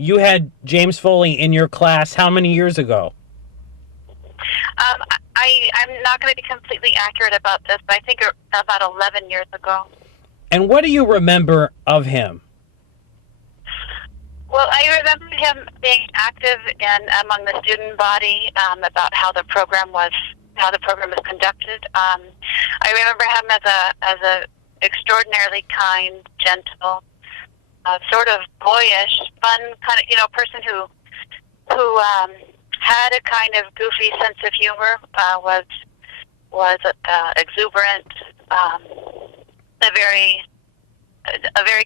you had James Foley in your class how many years ago? I'm not going to be completely accurate about this, but I think about 11 years ago. And what do you remember of him? Well, I remember him being active in among the student body about how the program was conducted. I remember him as a extraordinarily kind, gentle, sort of boyish, fun kind of person who had a kind of goofy sense of humor, was exuberant, a very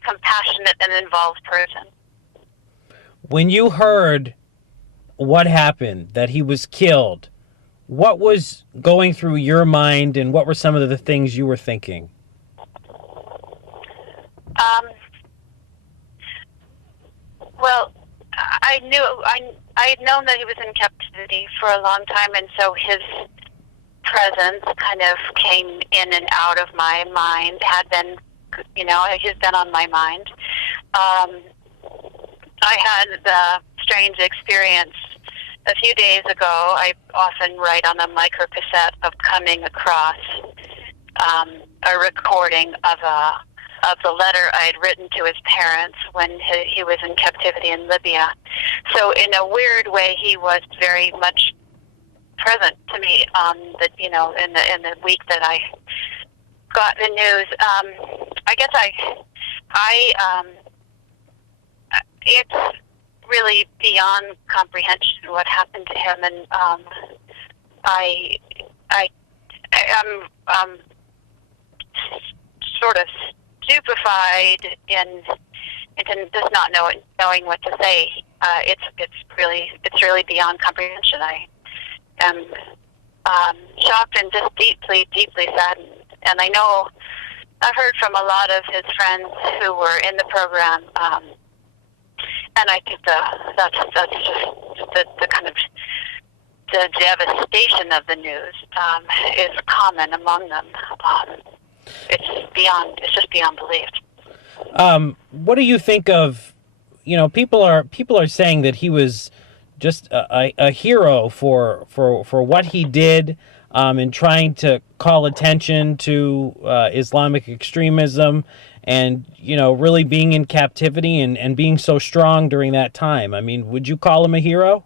compassionate and involved person. When you heard what happened, that he was killed, what was going through your mind, and what were some of the things you were thinking? Well, I had known that he was in captivity for a long time, and so his presence kind of came in and out of my mind. He's been on my mind. I had the strange experience a few days ago. I often write on a microcassette of coming across a recording of the letter I had written to his parents when he was in captivity in Libya. So in a weird way, he was very much present to me. In the week that I got the news, I guess it's really beyond comprehension what happened to him, and I am sort of stupefied in just not knowing what to say. It's really beyond comprehension. I am shocked and just deeply saddened. And I know I've heard from a lot of his friends who were in the program, and I think that's just the kind of the devastation of the news is common among them. It's just beyond belief. What do you think of, people are saying that he was just a hero for what he did in trying to call attention to Islamic extremism, and really being in captivity and being so strong during that time. I mean, would you call him a hero?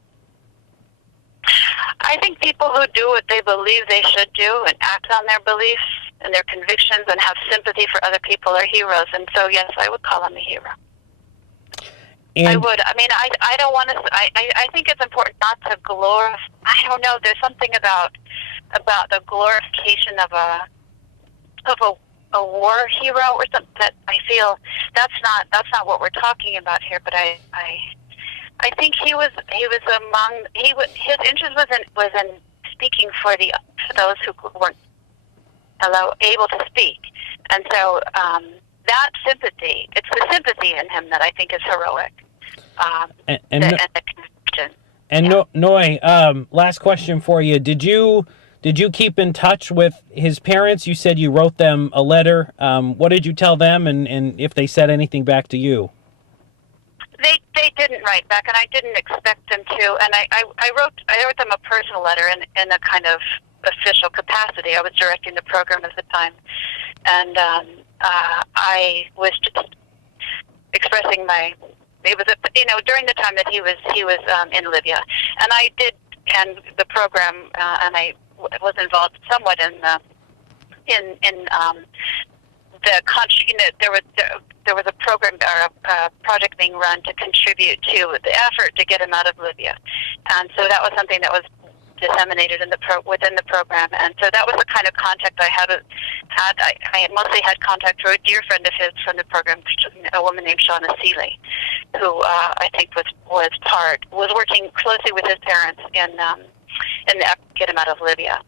I think people who do what they believe they should do and act on their beliefs and their convictions and have sympathy for other people are heroes. And so, yes, I would call him a hero. And I would. I mean, I don't want to. I think it's important not to glorify. I don't know. There's something about the glorification of a war hero or something that I feel that's not what we're talking about here. But I think his interest was in speaking for those who weren't able to speak, and so that sympathy. It's the sympathy in him that I think is heroic. Noy, last question for you. Did you keep in touch with his parents? You said you wrote them a letter. What did you tell them, and if they said anything back to you? They didn't write back, and I didn't expect them to. And I wrote them a personal letter in a kind of official capacity. I was directing the program at the time, and I was just expressing my. It was during the time that he was in Libya, and I did and the program, and I was involved somewhat in the there was a program or a project being run to contribute to the effort to get him out of Libya, and so that was something that was disseminated within the program, and so that was the kind of contact I had. I mostly had contact through a dear friend of his from the program, a woman named Shauna Seeley, who I think was working closely with his parents in the effort to get him out of Libya.